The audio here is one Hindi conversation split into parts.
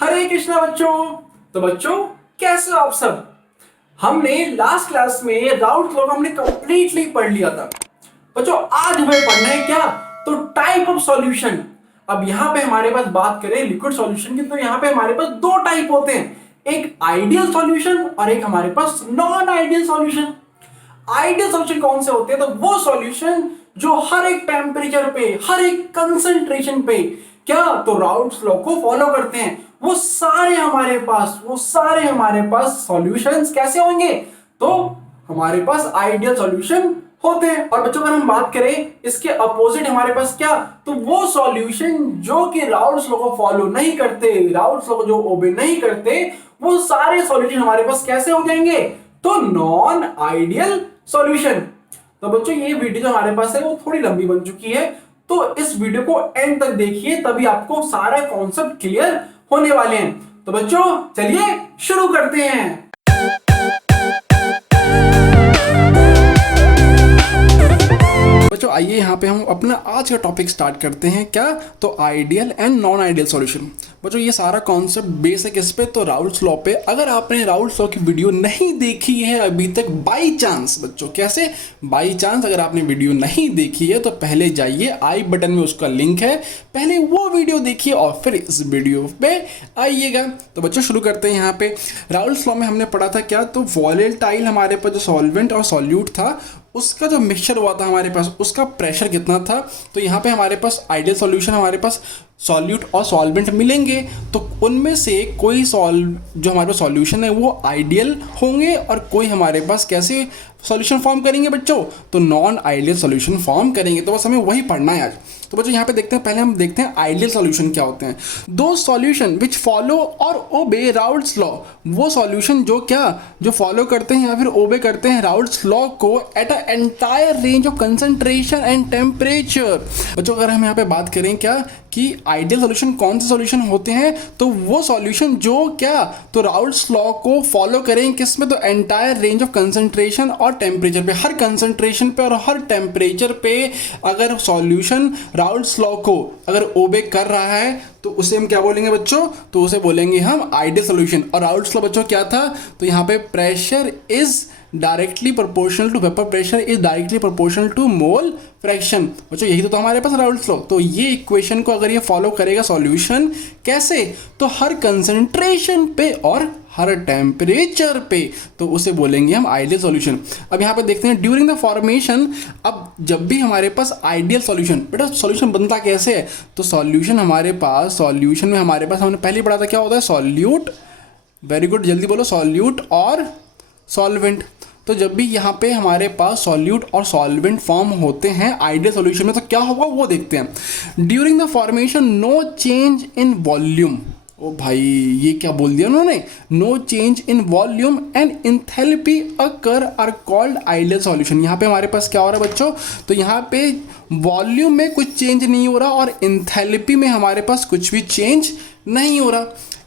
हरे कृष्णा बच्चों। तो बच्चों कैसे हो आप सब। हमने लास्ट क्लास में राउल्ट लॉ हमने कंप्लीटली पढ़ लिया था। बच्चों आज हमें पढ़ना है क्या, तो टाइप ऑफ सॉल्यूशन। अब यहाँ पे हमारे पास बात करें लिक्विड सॉल्यूशन की, तो यहाँ पे हमारे पास दो टाइप होते हैं, एक आइडियल सॉल्यूशन और एक हमारे पास non ideal solution. Ideal solution कौन से होते हैं, तो वो सॉल्यूशन जो हर एक टेम्परेचर पे, हर एक कंसंट्रेशन पे क्या तो राउल्ट्स लॉ को फॉलो करते हैं। वो सारे हमारे पास सॉल्यूशंस कैसे होंगे, तो हमारे पास आइडियल सॉल्यूशन होते हैं। और बच्चों अगर हम बात करें इसके अपोजिट हमारे पास क्या, तो वो सॉल्यूशन जो कि राउल्ट्स लॉ को फॉलो नहीं करते, राउल्ट्स लॉ को जो ओबे नहीं करते, वो सारे सॉल्यूशन हमारे पास कैसे हो जाएंगे, तो नॉन आइडियल सॉल्यूशन। तो बच्चों ये वीडियो जो हमारे पास है वो थोड़ी लंबी बन चुकी है, तो इस वीडियो को एंड तक देखिए, तभी आपको सारा कॉन्सेप्ट क्लियर होने वाले हैं। तो बच्चों चलिए शुरू करते हैं। बच्चों आइए यहाँ पे हम अपना आज का टॉपिक स्टार्ट करते हैं, क्या तो ideal and non ideal solution. बच्चों ये सारा कॉन्सेप्ट बेस है किस पे, तो राउल्ट्स लॉ पे। अगर आपने राउल्ट्स लॉ की वीडियो नहीं देखी है अभी तक, बाई चांस बच्चों, कैसे बाई चांस अगर आपने वीडियो नहीं देखी है तो पहले जाइए, आई बटन में उसका लिंक है, पहले वो वीडियो देखिए और फिर इस वीडियो पे आइएगा। तो बच्चों शुरू करते हैं। यहाँ पे राउल्ट्स लॉ में हमने पढ़ा था क्या, तो वॉलेटाइल हमारे पास जो सॉल्वेंट और सॉल्यूट था उसका जो मिक्सचर हुआ था हमारे पास, उसका प्रेशर कितना था। तो यहाँ पे हमारे पास आइडियल सॉल्यूशन, हमारे पास सॉल्यूट और सॉल्वेंट मिलेंगे, तो उनमें से कोई जो हमारे पास सॉल्यूशन है वो आइडियल होंगे और कोई हमारे पास कैसे सॉल्यूशन फॉर्म करेंगे बच्चों, तो नॉन आइडियल सॉल्यूशन फॉर्म करेंगे। तो बस हमें वही पढ़ना है आज। तो बच्चों यहाँ पे देखते हैं, पहले हम देखते हैं आइडियल सॉल्यूशन क्या होते हैं। दो सॉल्यूशन विच फॉलो और ओबे राउल्ट्स लॉ, वो सॉल्यूशन जो जो फॉलो करते हैं या फिर ओबे करते हैं राउल्ट्स लॉ को at a entire range of concentration and temperature. बच्चों अगर हम यहाँ पे बात करें क्या कि आइडियल सॉल्यूशन कौन से सॉल्यूशन होते हैं, तो वो सॉल्यूशन जो तो राउल्ट्स लॉ को फॉलो करें किस में, तो एंटायर रेंज ऑफ कंसंट्रेशन और टेम्परेचर पे, हर कंसंट्रेशन पे और हर टेम्परेचर पे अगर सॉल्यूशन राउल्ट्स लॉ को अगर ओबे कर रहा है तो उसे हम क्या बोलेंगे बच्चों, तो उसे बोलेंगे हम आइडियल सॉल्यूशन। और राउल्ट्स लॉ बच्चों क्या था, तो यहाँ पे pressure is directly proportional to vapour pressure is directly proportional to mole fraction. बच्चों यही तो हमारे पास राउल्ट्स लॉ। तो ये इक्वेशन को अगर ये फॉलो करेगा सॉल्यूशन कैसे, तो हर कंसंट्रेशन पे और हर टेम्परेचर पे, तो उसे बोलेंगे हम आइडियल सॉल्यूशन। अब यहाँ पे देखते हैं ड्यूरिंग द फॉर्मेशन। अब जब भी हमारे पास आइडियल सॉल्यूशन, बेटा सॉल्यूशन बनता कैसे है, तो सॉल्यूशन हमारे पास, सॉल्यूशन में हमारे पास हमने पहले पढ़ा था क्या होता है, सॉल्यूट, वेरी गुड जल्दी बोलो, सॉल्यूट और सॉल्वेंट। तो जब भी यहाँ पे हमारे पास सॉल्यूट और सॉल्वेंट फॉर्म होते हैं आइडियल सॉल्यूशन में, तो क्या होगा वो देखते हैं। During the formation no change in volume, ओ भाई ये क्या बोल दिया उन्होंने, no change in volume and enthalpy occur are called ideal solution. यहाँ पे हमारे पास क्या हो रहा है बच्चों, तो यहाँ पे वॉल्यूम में कुछ चेंज नहीं हो रहा और इंथैल्पी में हमारे पास कुछ भी चेंज नहीं हो रहा।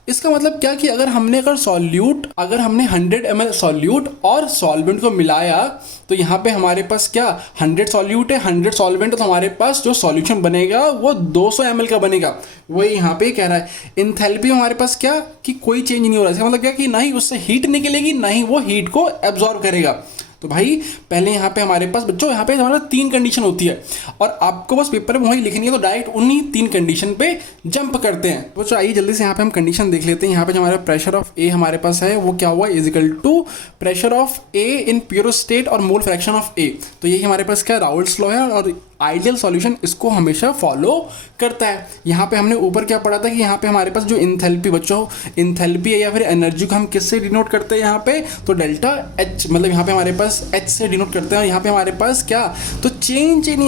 इसका मतलब क्या कि अगर हमने 100 ml सॉल्यूट और सॉल्वेंट को मिलाया, तो यहाँ पे हमारे पास क्या 100 सॉल्यूट है 100 सॉल्वेंट, तो हमारे पास जो सॉल्यूशन बनेगा वो 200 ml का बनेगा। वही यहाँ पे कह रहा है। इंथैल्पी हमारे पास क्या कि कोई चेंज नहीं हो रहा है, इसका मतलब क्या कि ना ही उससे हीट निकलेगी ना ही वो हीट को एब्जॉर्ब करेगा। तो भाई पहले यहाँ पे हमारे पास बच्चों यहाँ पे हमारा 3 कंडीशन होती है और आपको बस पेपर में वही लिखनी है, तो डायरेक्ट उन्हीं 3 कंडीशन पे जंप करते हैं। तो बच्चों आइए जल्दी से यहाँ पे हम कंडीशन देख लेते हैं। यहाँ पे जो हमारा प्रेशर ऑफ ए हमारे पास है वो क्या हुआ, is equal to pressure of A in pure state और मोल फ्रैक्शन ऑफ ए। तो यही हमारे पास क्या राउल्ट्स लॉ है और आइडियल सॉल्यूशन इसको हमेशा फॉलो करता है। यहाँ पे हमने ऊपर क्या पढ़ा था कि यहाँ पे हमारे पास जो इंथैल्पी बच्चों, इंथैल्पी है या फिर एनर्जी को हम किससे डिनोट करते हैं यहाँ पे, तो डेल्टा एच, मतलब यहाँ पे हमारे पास एच से डिनोट करते हैं। और यहाँ पे हमारे पास क्या, तो चेंज इन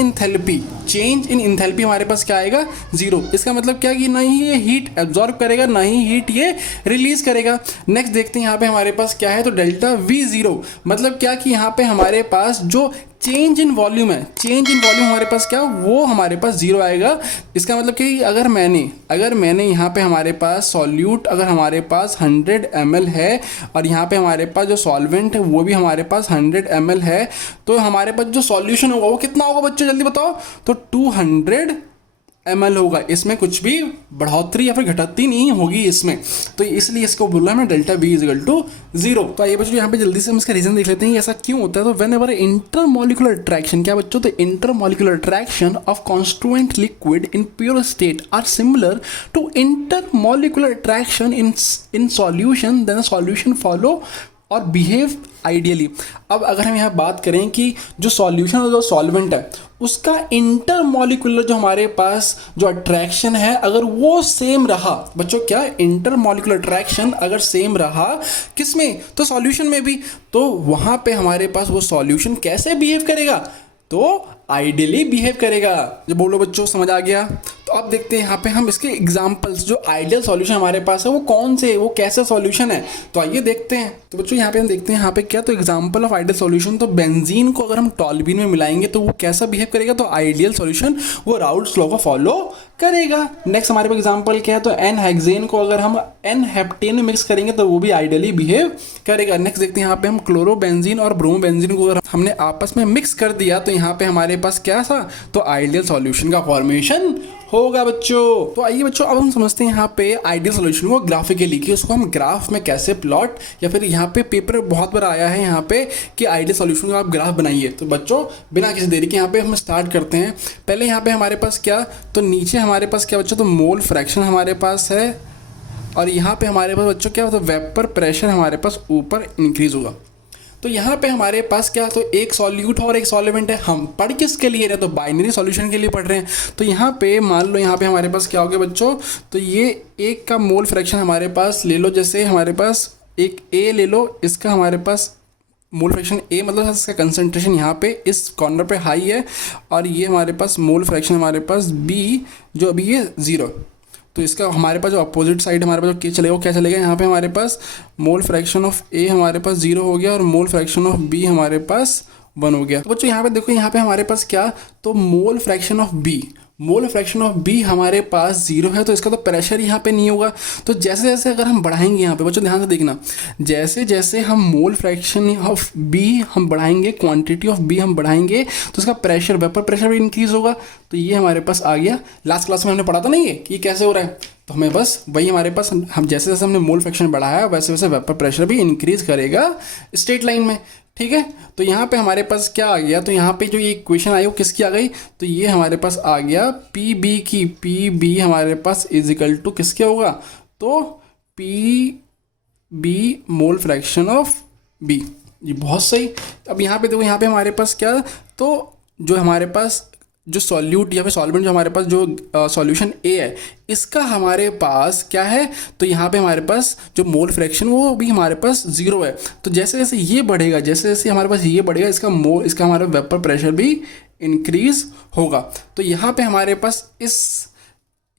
इंथैल्पी हमारे पास क्या आएगा, 0। इसका मतलब क्या कि ना ही ये हीट एब्जॉर्ब करेगा ना ही हीट ये रिलीज करेगा। नेक्स्ट देखते हैं यहाँ पे हमारे पास क्या है, तो डेल्टा V0 मतलब क्या कि यहाँ पे हमारे पास जो चेंज इन वॉल्यूम है, चेंज इन वॉल्यूम हमारे पास क्या, वो हमारे पास 0 आएगा। इसका मतलब कि अगर मैंने यहाँ पे हमारे पास सॉल्यूट अगर हमारे पास 100 ml है और यहाँ पे हमारे पास जो सॉल्वेंट है वो भी हमारे पास 100 ml है, तो हमारे पास जो सॉल्यूशन होगा वो कितना होगा बच्चों जल्दी बताओ, तो 200 ml होगा, इसमें कुछ भी बढ़ोतरी या फिर घटोतरी नहीं होगी इसमें, तो इसलिए इसको बोला है डेल्टा V इजिकल टू 0। तो आइए बच्चों यहाँ पे जल्दी से हम इसका रीजन देख लेते हैं ऐसा क्यों होता है। तो वेन एवर इंटरमोलिकुलर अट्रैक्शन, क्या बच्चों, तो intermolecular attraction of constituent liquid in pure state are similar to intermolecular attraction in solution, then solution follow और बिहेव आइडियली। अब अगर हम यहाँ बात करें कि जो सॉल्यूशन और जो सॉल्वेंट है उसका इंटरमॉलिक्यूलर जो हमारे पास जो अट्रैक्शन है अगर वो सेम रहा, बच्चों क्या इंटरमॉलिक्यूलर अट्रैक्शन अगर सेम रहा किसमें, तो सॉल्यूशन में भी, तो वहाँ पे हमारे पास वो सॉल्यूशन कैसे बिहेव करेगा, तो आइडियली बिहेव करेगा। जब बोलो बच्चों समझ आ गया। तो अब देखते हैं यहाँ पे हम इसके एग्जांपल्स, जो आइडियल सॉल्यूशन हमारे पास है वो कौन से, वो कैसे सॉल्यूशन है, तो आइए देखते हैं। तो बच्चों यहाँ पे हम देखते हैं यहाँ पे क्या, तो एग्जांपल ऑफ आइडियल सॉल्यूशन, तो बेंजीन को अगर हम टॉल्यूबिन में मिलाएंगे तो वो कैसा बिहेव करेगा, तो आइडियल सॉल्यूशन वो राउल्ट्स लॉ को फॉलो करेगा। नेक्स्ट हमारे पास एग्जांपल क्या है, तो एन हेक्सेन को अगर हम एन हेप्टेन में मिक्स करेंगे तो वो भी आइडियली बिहेव करेगा। नेक्स्ट देखते हैं यहाँ पे हम क्लोरोबेंजीन और ब्रोमोबेंजीन को अगर हमने आपस में मिक्स कर दिया तो यहाँ पे हमारे पास क्या था, तो आइडियल सॉल्यूशन का फॉर्मेशन होगा बच्चों। तो आइए बच्चों अब हम समझते हैं यहाँ पे आइडियल सॉल्यूशन को ग्राफिकली, कि उसको हम ग्राफ में कैसे प्लॉट, या फिर यहाँ पे पेपर बहुत बार आया है यहाँ पे कि आइडियल सॉल्यूशन का आप ग्राफ बनाइए। तो बच्चों बिना किसी देरी के यहाँ पे हम स्टार्ट करते हैं। पहले यहाँ पे हमारे पास क्या, तो नीचे हमारे पास क्या बच्चों, तो मोल फ्रैक्शन हमारे पास है, और यहाँ पे हमारे पास बच्चों क्या, तो वेपर प्रेशर हमारे पास ऊपर इंक्रीज होगा। तो यहाँ पे हमारे पास क्या, तो एक सॉल्यूट और एक सॉल्वेंट है। हम पढ़ किसके लिए रहे, तो बाइनरी सॉल्यूशन के लिए पढ़ रहे हैं। तो यहाँ पे मान लो यहाँ पे हमारे पास क्या हो गया बच्चों, तो ये एक का मोल फ्रैक्शन हमारे पास ले लो, जैसे हमारे पास एक ए ले लो, इसका हमारे पास मोल फ्रैक्शन ए, मतलब इसका कंसंट्रेशन यहाँ पे इस कॉर्नर पे हाई है, और ये हमारे पास मोल फ्रैक्शन हमारे पास बी जो अभी ये 0। तो इसका हमारे पास जो अपोजिट साइड हमारे पास जो के चलेगा वो क्या चलेगा, यहाँ पे हमारे पास मोल फ्रैक्शन ऑफ ए हमारे पास 0 हो गया और मोल फ्रैक्शन ऑफ बी हमारे पास 1 हो गया। तो बच्चों यहाँ पे देखो, यहाँ पे हमारे पास क्या, तो मोल फ्रैक्शन ऑफ बी हमारे पास 0 है, तो इसका तो प्रेशर यहाँ पे नहीं होगा। तो जैसे जैसे अगर हम बढ़ाएंगे यहाँ पे बच्चों ध्यान से देखना, जैसे जैसे हम मोल फ्रैक्शन ऑफ बी हम बढ़ाएंगे, क्वांटिटी ऑफ बी हम बढ़ाएंगे, तो इसका प्रेशर, वेपर प्रेशर भी इंक्रीज होगा। तो ये हमारे पास आ गया, लास्ट क्लास में हमने पढ़ा था नहीं ये कि कैसे हो रहा है, तो हमें बस वही हमारे पास, हम जैसे जैसे हमने मोल फ्रैक्शन बढ़ाया वैसे वैसे वेपर प्रेशर भी इंक्रीज करेगा स्ट्रेट लाइन में, ठीक है। तो यहाँ पे हमारे पास क्या आ गया, तो यहाँ पे जो ये इक्वेशन आई वो किसकी आ गई, तो ये हमारे पास आ गया पी बी की, पी बी हमारे पास इजिकल टू किसके होगा, तो P B mole fraction of B. ये बहुत सही। अब यहाँ पे देखो, यहाँ पे हमारे पास क्या, तो जो हमारे पास जो सॉल्यूट या फिर सॉल्वेंट जो हमारे पास जो सॉल्यूशन ए है इसका हमारे पास क्या है, तो यहाँ पे हमारे पास जो मोल फ्रैक्शन वो भी हमारे पास 0 है। तो जैसे जैसे ये बढ़ेगा, जैसे जैसे हमारे पास ये बढ़ेगा, इसका हमारा वेपर प्रेशर भी इंक्रीज होगा। तो यहाँ पे हमारे पास इस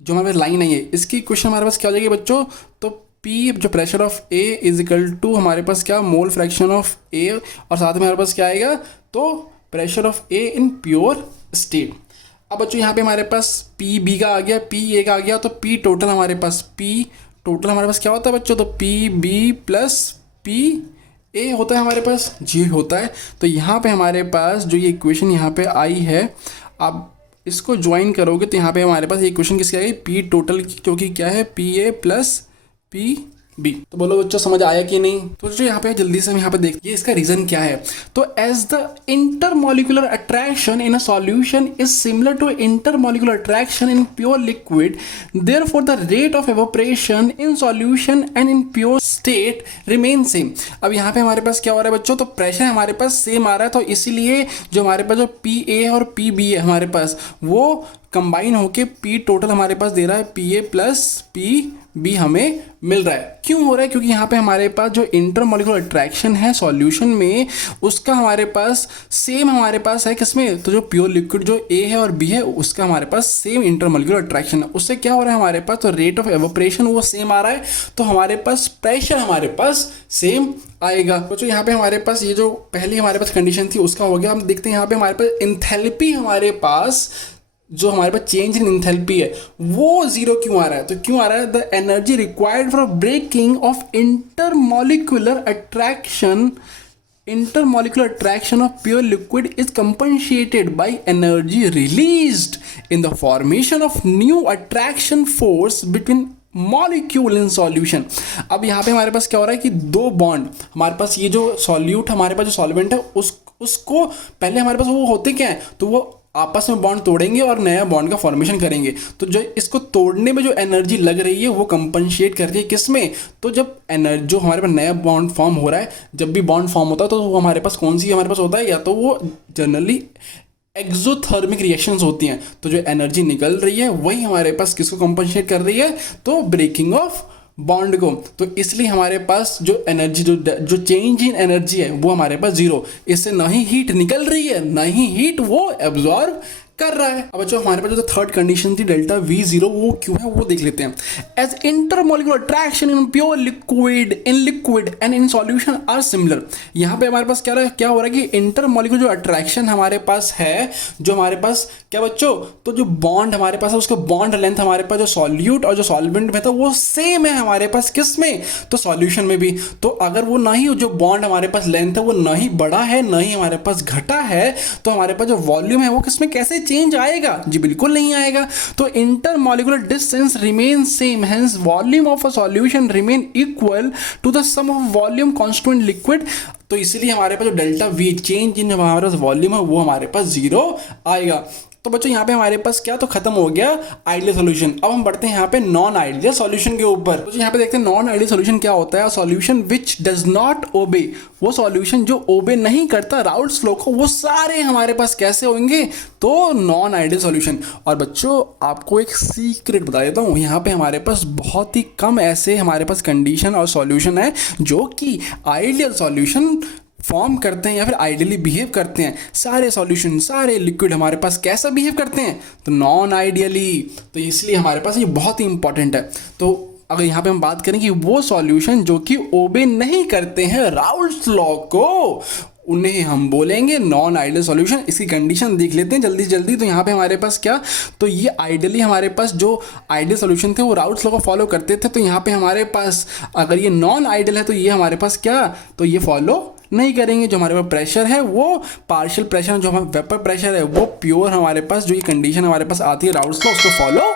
जो हमारे पास लाइन है इसकी इक्वेशन हमारे पास क्या हो जाएगी बच्चों, तो पी जो pressure of A is equal to हमारे पास क्या, मोल फ्रैक्शन ऑफ ए, और साथ में हमारे पास क्या आएगा, तो pressure of A in pure state. अब बच्चों यहाँ पे हमारे पास पी बी का आ गया, पी ए का आ गया, तो पी टोटल हमारे पास हमारे पास क्या होता है बच्चों, तो P B plus P A होता है हमारे पास, जी होता है। तो यहाँ पे हमारे पास जो ये इक्वेशन यहाँ पे आई है, आप इसको ज्वाइन करोगे तो यहाँ पे हमारे पास ये इक्वेशन किसकी आएगी, पी टोटल की, क्योंकि क्या है P A plus P B. तो बोलो बच्चों समझ आया कि नहीं। तो बच्चों यहाँ पे जल्दी से हम यहाँ पे देखिए इसका रीजन क्या है। तो as the intermolecular attraction in a solution is similar to intermolecular attraction in pure liquid, therefore the rate of evaporation in solution and in pure state remain same. अब यहाँ पे हमारे पास क्या हो रहा है बच्चों, तो प्रेशर हमारे पास सेम आ रहा है, तो इसीलिए जो हमारे पास जो पी ए और पी बी है हमारे पास वो कंबाइन होके पी टोटल हमारे पास दे रहा है P A plus P B हमें मिल रहा है। क्यों हो रहा है, क्योंकि यहाँ पे हमारे पास जो इंटरमॉलिक्यूलर अट्रैक्शन है सॉल्यूशन में उसका हमारे पास सेम हमारे पास है किसमें, तो जो प्योर लिक्विड जो ए है और बी है उसका हमारे पास सेम इंटरमॉलिक्यूलर अट्रैक्शन है। उससे क्या हो रहा है हमारे पास, तो रेट ऑफ एवोपरेशन वो सेम आ रहा है, तो हमारे पास प्रेशर हमारे पास सेम आएगा। तो यहाँ पे हमारे पास ये जो पहली हमारे पास कंडीशन थी उसका हो गया। हम देखते हैं यहाँ पे हमारे पास एंथैल्पी हमारे पास जो हमारे पास चेंज इन एंथैल्पी है वो 0 क्यों आ रहा है, तो क्यों आ रहा है, the energy required for breaking of intermolecular attraction intermolecular attraction of pure liquid is compensated by energy released in the formation of new attraction force between molecule in solution. अब यहाँ पे हमारे पास क्या हो रहा है कि दो बॉन्ड, हमारे पास ये जो सॉल्यूट हमारे पास जो सॉल्वेंट है उसको पहले हमारे पास वो होते क्या है, तो वो आपस में बॉन्ड तोड़ेंगे और नया बॉन्ड का फॉर्मेशन करेंगे। तो जो इसको तोड़ने में जो एनर्जी लग रही है वो कंपनसेट कर रही है किस में, तो जब एनर्जी जो हमारे पास नया बॉन्ड फॉर्म हो रहा है, जब भी बॉन्ड फॉर्म होता है तो वो हमारे पास कौन सी हमारे पास होता है, या तो वो जनरली एक्सोथर्मिक रिएक्शंस होती हैं। तो जो एनर्जी निकल रही है वही हमारे पास किसको कंपनसेट कर रही है, तो ब्रेकिंग ऑफ बॉन्ड को। तो इसलिए हमारे पास जो एनर्जी जो चेंज इन एनर्जी है वो हमारे पास जीरो, इससे ना ही हीट निकल रही है ना ही हीट वो एब्जॉर्ब कर रहा है। अब बच्चों हमारे पास जो थर्ड कंडीशन थी डेल्टा V0 वो क्यों है वो देख लेते हैं। As intermolecular attraction in pure liquid and in solution are similar. यहाँ पे हमारे पास क्या हो रहा है कि इंटरमोलिकुलर जो अट्रैक्शन हमारे पास है, जो हमारे पास क्या बच्चों, तो जो बॉन्ड हमारे पास है उसका बॉन्ड लेंथ हमारे पास जो सॉल्यूट और जो सॉल्वेंट में था वो सेम है हमारे पास किस में, तो सॉल्यूशन में भी। तो अगर वो ना ही जो बॉन्ड हमारे पास लेंथ है वो ना ही बढ़ा है ना ही हमारे पास घटा है, तो हमारे पास जो वॉल्यूम है वो किसमें कैसे चेंज आएगा, जी बिल्कुल नहीं आएगा। तो intermolecular distance remain same, hence volume of a solution remain equal to the sum of volume constant liquid. तो इसलिए हमारे पास जो डेल्टा V चेंज इन हमारे पास वॉल्यूम है वो हमारे पास जीरो आएगा। तो बच्चों यहाँ पे हमारे पास क्या, तो खत्म हो गया आइडियल सॉल्यूशन। अब हम बढ़ते हैं यहाँ पे नॉन आइडियल सॉल्यूशन के ऊपर। तो यहाँ पे देखते हैं नॉन आइडियल सॉल्यूशन क्या होता है। Solution which does not obey, वो सॉल्यूशन जो ओबे नहीं करता राउल्ट्स लॉ को, वो सारे हमारे पास कैसे होंगे, तो नॉन आइडियल सॉल्यूशन। और बच्चों आपको एक सीक्रेट बता देता हूँ, यहाँ पे हमारे पास बहुत ही कम ऐसे हमारे पास कंडीशन और सॉल्यूशन है जो कि आइडियल सॉल्यूशन फॉर्म करते हैं या फिर आइडियली बिहेव करते हैं। सारे सॉल्यूशन सारे लिक्विड हमारे पास कैसा बिहेव करते हैं, तो नॉन आइडियली। तो इसलिए हमारे पास ये बहुत ही इंपॉर्टेंट है। तो अगर यहाँ पे हम बात करें कि वो सॉल्यूशन जो कि ओबे नहीं करते हैं राउल्ट्स लॉ को, उन्हें हम बोलेंगे नॉन आइडियल सॉल्यूशन। इसकी कंडीशन देख लेते हैं जल्दी जल्दी। तो यहाँ पे हमारे पास क्या, तो ये आइडियली हमारे पास जो आइडियल सॉल्यूशन थे वो राउल्ट्स लॉ को फॉलो करते थे। तो यहाँ पे हमारे पास अगर ये नॉन आइडियल है तो ये हमारे पास क्या, तो ये फॉलो नहीं करेंगे। जो हमारे पास प्रेशर है वो पार्शियल प्रेशर, जो हमारा वेपर प्रेशर है वो प्योर हमारे पास जो ये कंडीशन हमारे पास आती है राउल्ट्स लॉ उसको फॉलो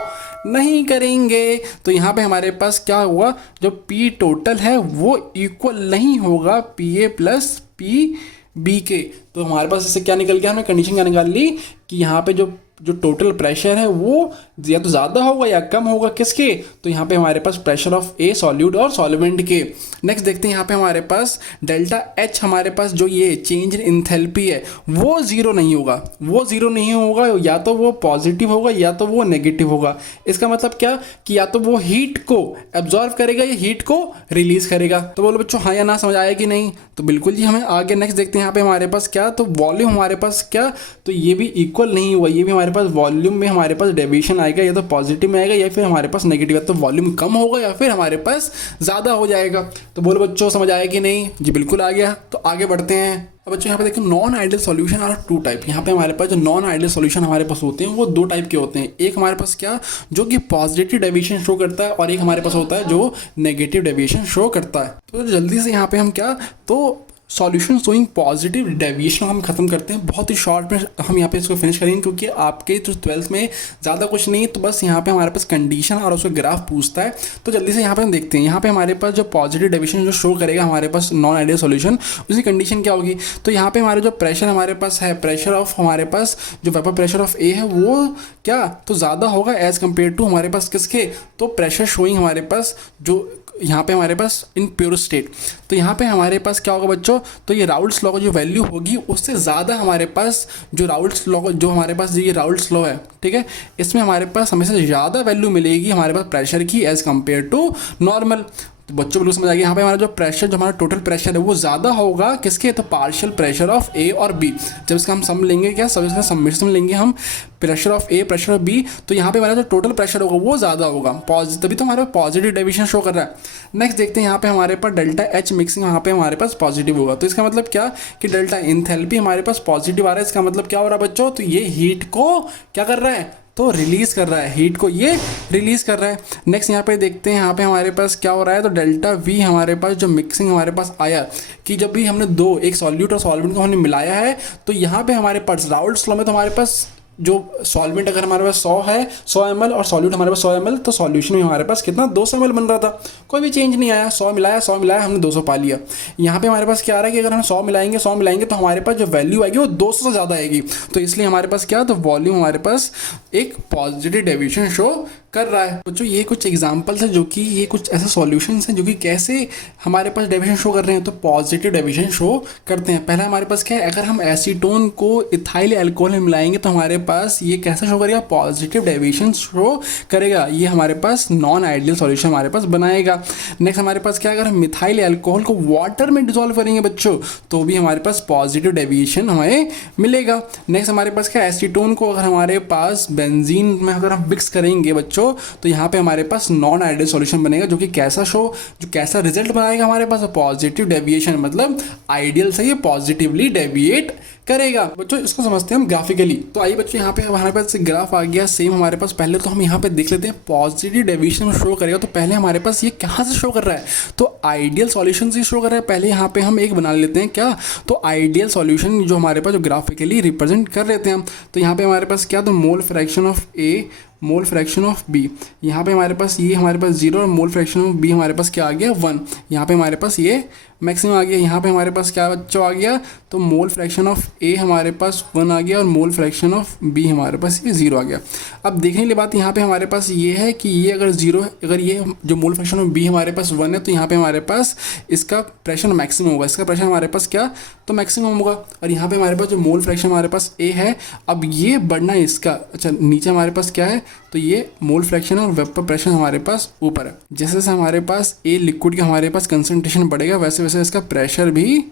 नहीं करेंगे। तो यहाँ पे हमारे पास क्या हुआ, जो P टोटल है वो इक्वल नहीं होगा PA प्लस PB के। तो हमारे पास इससे क्या निकल गया, हमने कंडीशन क्या निकाल ली कि यहाँ पे जो टोटल प्रेशर है वो या तो ज़्यादा होगा या कम होगा किसके, तो यहाँ पे हमारे पास प्रेशर ऑफ ए सॉल्यूट और सॉल्वेंट के। नेक्स्ट देखते हैं यहाँ पे हमारे पास डेल्टा H, हमारे पास जो ये चेंज इन एंथैल्पी है वो ज़ीरो नहीं होगा, वो ज़ीरो नहीं होगा, या तो वो पॉजिटिव होगा या तो वो नेगेटिव होगा। इसका मतलब क्या कि या तो वो हीट को एब्जॉर्व करेगा या हीट को रिलीज करेगा। तो बोलो बच्चों हाँ या ना, समझ आया कि नहीं, तो बिल्कुल जी। हमें आगे नेक्स्ट देखते हैं यहाँ पे हमारे पास क्या, तो वॉल्यूम हमारे पास क्या, तो ये भी इक्वल नहीं हुआ, ये भी हमारे पास वॉल्यूम में हमारे पास डेविएशन आएगा, या तो पॉजिटिव में आएगा या फिर हमारे पास नेगेटिव है। तो वॉल्यूम कम होगा या फिर हमारे पास ज़्यादा हो जाएगा। तो बोलो बच्चों समझ आया कि नहीं, जी बिल्कुल आ गया। तो आगे बढ़ते हैं। अब बच्चों यहाँ पे देखो non ideal solution are two type. यहाँ पे हमारे पास जो नॉन आइडियल सॉल्यूशन हमारे पास होते हैं वो दो टाइप के होते हैं। एक हमारे पास क्या, जो कि पॉजिटिव डेविएशन शो करता है, और एक हमारे पास होता है जो नेगेटिव डेविएशन शो करता है। तो जल्दी से यहाँ पे हम क्या, तो सॉल्यूशन शोइंग पॉजिटिव डेविएशन हम खत्म करते हैं। बहुत ही शॉर्ट में हम यहाँ पे इसको फिनिश करेंगे, क्योंकि आपके तो 12th में ज़्यादा कुछ नहीं, तो बस यहाँ पे हमारे पास कंडीशन और उसका ग्राफ पूछता है। तो जल्दी से यहाँ पे हम देखते हैं। यहाँ पे हमारे पास जो पॉजिटिव डेविएशन जो शो करेगा हमारे पास नॉन आइडियल सॉल्यूशन, उसकी कंडीशन क्या होगी, तो यहाँ पे हमारे जो प्रेशर हमारे पास है, प्रेशर ऑफ हमारे पास जो वेपर प्रेशर ऑफ ए है वो क्या, तो ज़्यादा होगा एज़ कम्पेयर टू हमारे पास किसके, तो प्रेशर शोइंग हमारे पास जो यहाँ पे हमारे पास इन प्योर स्टेट। तो यहाँ पे हमारे पास क्या होगा बच्चों, तो ये राउल्ट्स लॉ का जो वैल्यू होगी उससे ज़्यादा हमारे पास जो राउल्ट्स लॉ जो हमारे पास ये राउल्ट्स लॉ है, ठीक है, इसमें हमारे पास हमेशा ज़्यादा वैल्यू मिलेगी हमारे पास प्रेशर की एज़ कम्पेयर टू नॉर्मल। तो बच्चों बिल्कुल समझ आ गया। यहाँ पे हमारा जो प्रेशर, जो हमारा टोटल प्रेशर है वो ज़्यादा होगा किसके, तो पार्शियल प्रेशर ऑफ ए और बी। जब इसका हम सम लेंगे क्या, सब इसका समेशन लेंगे हम, pressure of A pressure of B, तो यहाँ पे हमारा जो टोटल प्रेशर होगा वो ज़्यादा होगा, तभी तो हमारे पॉजिटिव डेविएशन शो कर रहा है। नेक्स्ट देखते हैं यहाँ पे हमारे पास डेल्टा H मिक्सिंग, यहाँ पे हमारे पास पॉजिटिव होगा। तो इसका मतलब क्या कि डेल्टा एंथैल्पी हमारे पास पॉजिटिव आ रहा है। इसका मतलब क्या हो रहा है बच्चों, तो ये हीट को क्या कर रहा है, तो रिलीज़ कर रहा है हीट को, ये रिलीज़ कर रहा है। नेक्स्ट यहाँ पे देखते हैं, यहाँ पे हमारे पास क्या हो रहा है, तो डेल्टा वी हमारे पास जो मिक्सिंग हमारे पास आया कि जब भी हमने दो एक सॉल्यूट और सॉल्वेंट को हमने मिलाया है, तो यहाँ पे हमारे पास राउल्ट्स लॉ में तो हमारे पास जो सॉल्वेंट अगर हमारे पास 100 है 100 ml और सॉल्यूट हमारे पास 100 ml, तो सॉल्यूशन में हमारे पास कितना 200 ml बन रहा था, कोई भी चेंज नहीं आया। 100 मिलाया हमने 200 पा लिया। यहाँ पे हमारे पास क्या आ रहा है कि अगर हम 100 मिलाएंगे तो हमारे पास जो वैल्यू आएगी वो 200 से ज़्यादा आएगी। तो इसलिए हमारे पास क्या, तो वॉल्यूम हमारे पास एक पॉजिटिव डेविएशन शो कर रहा है। बच्चों ये कुछ एग्जांपल्स हैं जो कि ये कुछ ऐसे सॉल्यूशंस हैं जो कि कैसे हमारे पास डेविएशन शो कर रहे हैं, तो पॉजिटिव डेविएशन शो करते हैं। पहला हमारे पास क्या है, अगर हम एसीटोन को इथाइल अल्कोहल में मिलाएंगे तो हमारे पास ये कैसा शो करेगा, पॉजिटिव डेविएशन शो करेगा। ये हमारे पास नॉन आइडियल सॉल्यूशन हमारे पास बनाएगा। नेक्स्ट हमारे पास क्या, अगर हम मिथाइल अल्कोहल को वाटर में डिजोल्व करेंगे बच्चों, तो भी हमारे पास पॉजिटिव डेविएशन हमें मिलेगा। नेक्स्ट हमारे पास क्या, एसीटोन को अगर हमारे पास बेंजीन में अगर हम मिक्स करेंगे बच्चों, तो यहाँ पे हमारे पास नॉन आइडियल सॉल्यूशन बनेगा, जो कि कैसा रिजल्ट बनाएगा हमारे पास, पॉजिटिव डेविएशन, मतलब आइडियल से ये पॉजिटिवली डेविएट करेगा। बच्चों इसको समझते हैं हम ग्राफिकली। तो आइए बच्चों, यहाँ पे हमारे पास ग्राफ आ गया सेम हमारे पास। पहले तो हम यहाँ पे देख लेते हैं पॉजिटिव डेविएशन शो करेगा, तो पहले हमारे पास ये कहाँ से शो कर रहा है, तो आइडियल सॉल्यूशन से शो कर रहा है। पहले यहाँ पे हम एक बना लेते हैं क्या, तो आइडियल सॉल्यूशन जो हमारे पास जो ग्राफिकली रिप्रेजेंट कर लेते हैं हम। तो यहाँ पे हमारे पास क्या, तो mole fraction of A, mole fraction of B, यहाँ पे हमारे पास ये हमारे पास 0 और मोल फ्रैक्शन ऑफ बी हमारे पास क्या आ गया 1। यहाँ पे हमारे पास ये मैक्सिमम आ गया। यहाँ पे हमारे पास क्या बच्चों आ गया, तो मोल फ्रैक्शन ऑफ ए हमारे पास 1 आ गया और मोल फ्रैक्शन ऑफ बी हमारे पास ये 0 आ गया। अब देखने की बात यहाँ पे हमारे पास ये है कि ये अगर 0 है, अगर ये जो मोल फ्रैक्शन ऑफ बी हमारे पास 1 है, तो यहाँ पे हमारे पास इसका प्रेशर मैक्सिमम होगा, इसका प्रेशर हमारे पास क्या, तो मैक्सिमम होगा। और यहाँ पे हमारे पास जो मोल फ्रैक्शन हमारे पास ए है, अब ये बढ़ना है इसका, अच्छा नीचे हमारे पास क्या है, तो ये मोल फ्रैक्शन और वेपर प्रेशर हमारे पास ऊपर है। जैसे जैसे हमारे पास ए लिक्विड का हमारे पास कंसंट्रेशन बढ़ेगा, वैसे वैसे इसका प्रेशर भी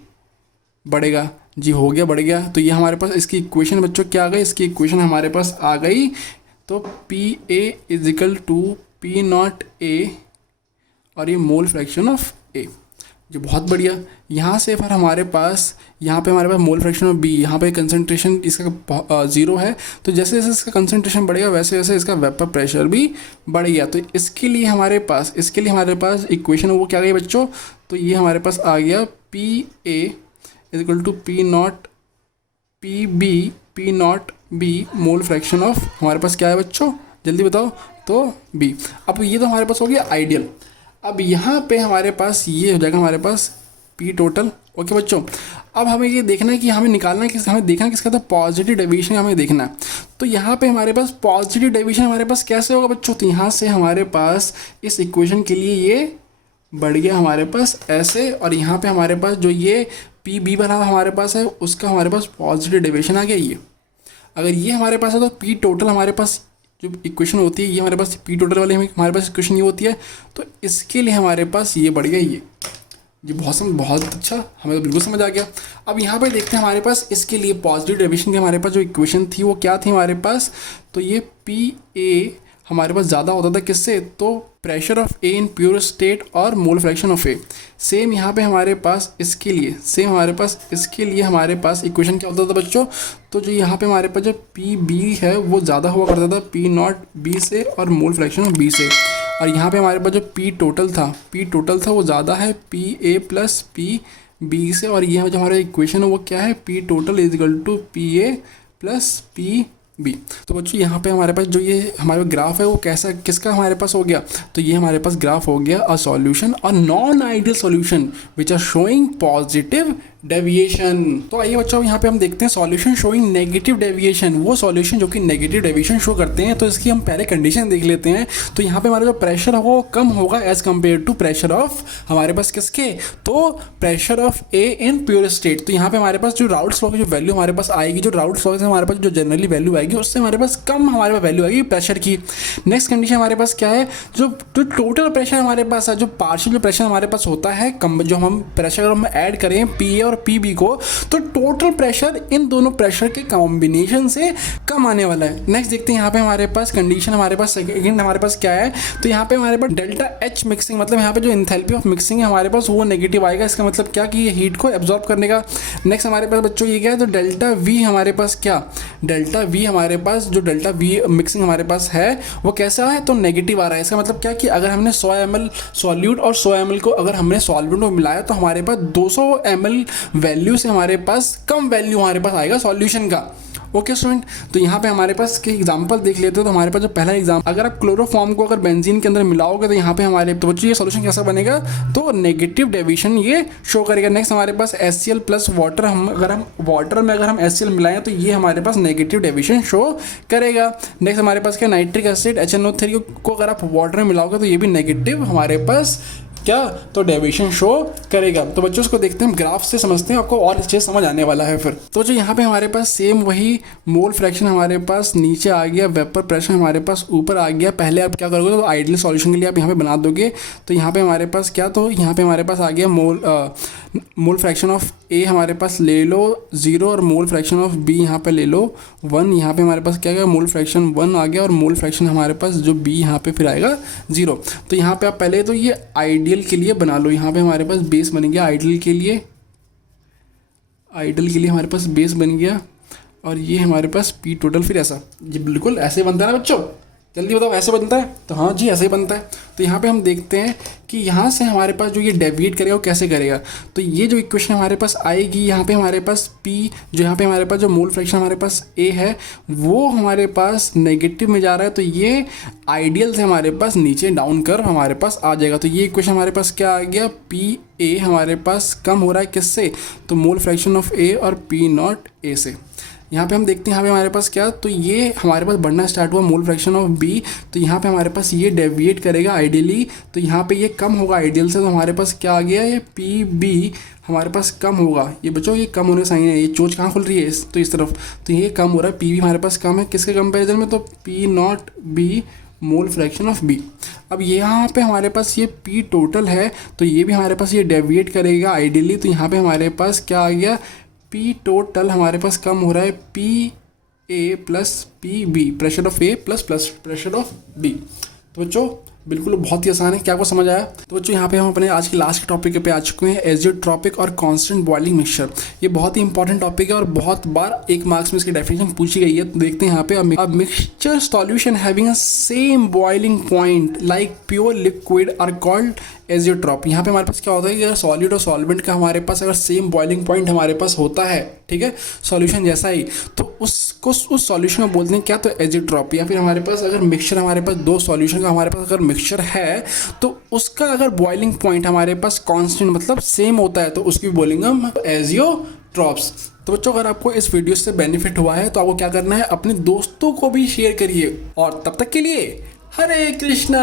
बढ़ेगा। जी हो गया, बढ़ गया। तो ये हमारे पास इसकी इक्वेशन बच्चों क्या आ गई, इसकी इक्वेशन हमारे पास आ गई, तो P A is equal to P not A और ये मोल फ्रैक्शन ऑफ ए। जो बहुत बढ़िया। यहाँ से फिर हमारे पास यहाँ पे हमारे पास मोल फ्रैक्शन ऑफ बी, यहाँ पे कंसंट्रेशन इसका 0 है, तो जैसे जैसे इसका कंसंट्रेशन बढ़ेगा वैसे वैसे इसका वेपर प्रेशर भी बढ़ गया। तो इसके लिए हमारे पास इक्वेशन वो क्या गई बच्चों, तो ये हमारे पास आ गया P A is equal to P not B mole fraction of हमारे पास क्या है बच्चों, जल्दी बताओ, तो बी। अब ये तो हमारे पास हो गया आइडियल। अब यहाँ पे हमारे पास ये हो जाएगा हमारे पास पी टोटल। ओके बच्चों, अब हमें ये देखना है कि हमें निकालना है हमें देखना है किसका, था पॉजिटिव डेविएशन हमें देखना है। तो यहाँ पे हमारे पास पॉजिटिव डेविएशन हमारे पास कैसे होगा बच्चों, तो यहाँ से हमारे पास इस इक्वेशन के लिए ये बढ़ गया हमारे पास ऐसे, और यहाँ पे हमारे पास जो ये पी बी बना हमारे पास है उसका हमारे पास पॉजिटिव डेविएशन आ गया ये। अगर ये हमारे पास है तो पी टोटल हमारे पास जो इक्वेशन होती है ये हमारे पास पी टोटल वाले हमारे पास इक्वेशन ये होती है, तो इसके लिए हमारे पास ये बढ़ गया ये बहुत अच्छा, हमें तो बिल्कुल समझ आ गया। अब यहाँ पे देखते हैं हमारे पास इसके लिए पॉजिटिव डेविएशन की हमारे पास जो इक्वेशन थी वो क्या थी हमारे पास, तो ये पी ए हमारे पास ज़्यादा होता था किससे, तो pressure of A in pure state और mole fraction of a. Same यहाँ पे हमारे पास इसके लिए हमारे पास इक्वेशन क्या होता था बच्चों, तो जो यहाँ पे हमारे पास जो पी बी है वो ज़्यादा हुआ करता था पी नॉट बी से और मोल फ्रैक्शन ऑफ बी से। और यहाँ पे हमारे पास जो पी टोटल था वो ज़्यादा है P A plus P B से। और ये जो हमारा इक्वेशन है वो क्या है, P total is equal to P A plus P B. तो बच्चों यहाँ पे हमारे पास जो ये हमारा ग्राफ है वो किसका हमारे पास हो गया, तो ये हमारे पास ग्राफ हो गया अ सॉल्यूशन और non ideal solution which are showing positive deviation. तो आइए बच्चों यहाँ पे हम देखते हैं सॉल्यूशन शोइंग नेगेटिव डेविएशन, वो सॉल्यूशन जो कि नेगेटिव डेविएशन शो करते हैं। तो इसकी हम पहले कंडीशन देख लेते हैं। तो यहाँ पे हमारा जो प्रेशर होगा वो कम होगा as compare to pressure of हमारे पास किसके, तो pressure of A in pure state. तो यहाँ पे हमारे पास जो राउल्ट्स लॉ की जो वैल्यू हमारे पास आएगी, जो राउल्ट्स लॉ से हमारे पास जो जनरली वैल्यू आएगी उससे हमारे पास कम हमारे पास वैल्यू आएगी प्रेशर की। नेक्स्ट कंडीशन हमारे पास क्या है, जो टोटल प्रेशर हमारे पास है, जो पार्शियल जो प्रेशर हमारे पास होता है कम, जो हम प्रेशर अगर हम ऐड करें पी ए और पी बी को, तो टोटल प्रेशर इन दोनों प्रेशर के कॉम्बिनेशन से कम आने वाला है। नेक्स्ट देखते हैं यहाँ पे हमारे पास कंडीशन हमारे पास सेकंड हमारे पास क्या है, तो यहाँ पे हमारे पास डेल्टा एच मिक्सिंग, मतलब यहाँ पे जो एंथैल्पी ऑफ मिक्सिंग है हमारे पास वो नेगेटिव आएगा। इसका मतलब क्या कि ये हीट को एब्जॉर्ब करने का। नेक्स्ट हमारे पास बच्चों ये क्या है, तो डेल्टा वी हमारे पास क्या, डेल्टा वी हमारे पास जो डेल्टा वी मिक्सिंग हमारे पास है वो कैसा है, तो नेगेटिव आ रहा है। इसका मतलब क्या कि अगर हमने 100 ml सॉल्यूट और 100 ml को अगर हमने सॉल्वेंट में मिलाया तो हमारे पास 200 ml वैल्यू से हमारे पास कम वैल्यू हमारे पास आएगा सॉल्यूशन का। ओके स्टूडेंट, तो यहाँ पे हमारे पास के एग्जांपल देख लेते हो। तो हमारे पास जो पहला एग्जाम्पल, अगर आप क्लोरोफॉर्म को अगर बेंजीन के अंदर मिलाओगे तो यहाँ पे हमारे, तो बच्चों ये सॉल्यूशन कैसा बनेगा, तो नेगेटिव डेविएशन ये शो करेगा। नेक्स्ट हमारे पास HCl प्लस वाटर, अगर हम वाटर में अगर हम HCl मिलाएं तो ये हमारे पास नेगेटिव डेविएशन शो करेगा। नेक्स्ट हमारे पास क्या, नाइट्रिक एसिड HNO3 को अगर आप वाटर में मिलाओगे तो ये भी नेगेटिव हमारे पास क्या, तो डेविएशन शो करेगा। तो बच्चों इसको देखते हैं, हम ग्राफ से समझते हैं, आपको और अच्छे समझ आने वाला है फिर। तो जो यहाँ पे हमारे पास सेम वही मोल फ्रैक्शन हमारे पास नीचे आ गया, वेपर प्रेशर हमारे पास ऊपर आ गया। पहले आप क्या करोगे, तो आइडियल सॉल्यूशन के लिए आप यहाँ पे बना दोगे। तो यहाँ पे हमारे पास क्या, तो यहाँ पे हमारे पास आ गया मोल फ्रैक्शन ऑफ ए हमारे पास ले लो 0 और मोल फ्रैक्शन ऑफ बी यहाँ पे ले लो 1। यहाँ पे हमारे पास क्या गया, मोल फ्रैक्शन 1 आ गया और मोल फ्रैक्शन हमारे पास जो बी यहाँ पे फिर आएगा 0। तो यहाँ पे आप पहले तो ये आइडियल के लिए बना लो। यहाँ पे हमारे पास बेस बन गया आइडियल के लिए, हमारे पास बेस बन गया और ये हमारे पास पी टोटल फिर ऐसा, ये बिल्कुल ऐसे बनता है ना बच्चों, जल्दी बताओ ऐसे बनता है, तो हाँ जी ऐसे ही बनता है। तो यहाँ पे हम देखते हैं कि यहाँ से हमारे पास जो ये डेविएट करेगा वो कैसे करेगा। तो ये जो इक्वेशन हमारे पास आएगी, यहाँ पे हमारे पास P, जो यहाँ पे हमारे पास जो मोल फ्रैक्शन हमारे पास A है वो हमारे पास नेगेटिव में जा रहा है, तो ये आइडियल से हमारे पास नीचे डाउन कर्व हमारे पास आ जाएगा। तो ये इक्वेशन हमारे पास क्या आ गया, PA हमारे पास कम हो रहा है किससे, तो मोल फ्रैक्शन ऑफ A और P0 A से। यहाँ पे हम देखते हैं, यहाँ पे हमारे पास क्या, तो ये हमारे पास बढ़ना स्टार्ट हुआ मोल फ्रैक्शन ऑफ बी, तो यहाँ पे हमारे पास ये डेविएट करेगा आइडियली, तो यहाँ पे ये कम होगा आइडियल से। तो हमारे पास क्या आ गया, ये पी बी हमारे पास कम होगा। ये बच्चों ये कम होने साइन है, ये चोच कहाँ खुल रही है, तो इस तरफ, तो ये कम हो रहा है। पी बी हमारे पास कम है किसके कंपेरिजन में, तो P0 B mole fraction of B. अब यहाँ पे हमारे पास ये पी टोटल है, तो ये भी हमारे पास ये डेविएट करेगा आइडियली। तो यहाँ पे हमारे पास क्या आ गया, पी टोटल हमारे पास कम हो रहा है P A plus P B, pressure of A plus pressure of B. तो बच्चों बिल्कुल बहुत ही आसान है, क्या आपको समझ आया। तो बच्चों यहाँ पे हम अपने आज के लास्ट टॉपिक पे आ चुके हैं, एजियोट्रॉपिक और कांस्टेंट बॉइलिंग मिक्सचर। ये बहुत ही इंपॉर्टेंट टॉपिक है और बहुत बार 1 मार्क्स में इसकी डेफिनेशन पूछी गई है। तो देखते हैं यहाँ पे, अब mixture solution having a same boiling point like pure liquid are called azeotrope. यहाँ पे हमारे पास क्या होता है कि अगर सॉलिड और सॉल्वेंट का हमारे पास अगर सेम बॉइलिंग पॉइंट हमारे पास होता है, ठीक है, सॉल्यूशन जैसा ही, तो उसको उस सॉल्यूशन में बोलते हैं क्या, तो एजियोट्रॉप। या फिर हमारे पास अगर मिक्सचर, हमारे पास 2 सॉल्यूशन का हमारे पास अगर मिक्सचर है तो उसका अगर बॉइलिंग पॉइंट हमारे पास कांस्टेंट मतलब सेम होता है तो उसकी बोलेंगे हम एजियोट्रॉप्स। तो बच्चों अगर आपको इस वीडियो से बेनिफिट हुआ है तो आपको क्या करना है, अपने दोस्तों को भी शेयर करिए। और तब तक के लिए हरे कृष्णा।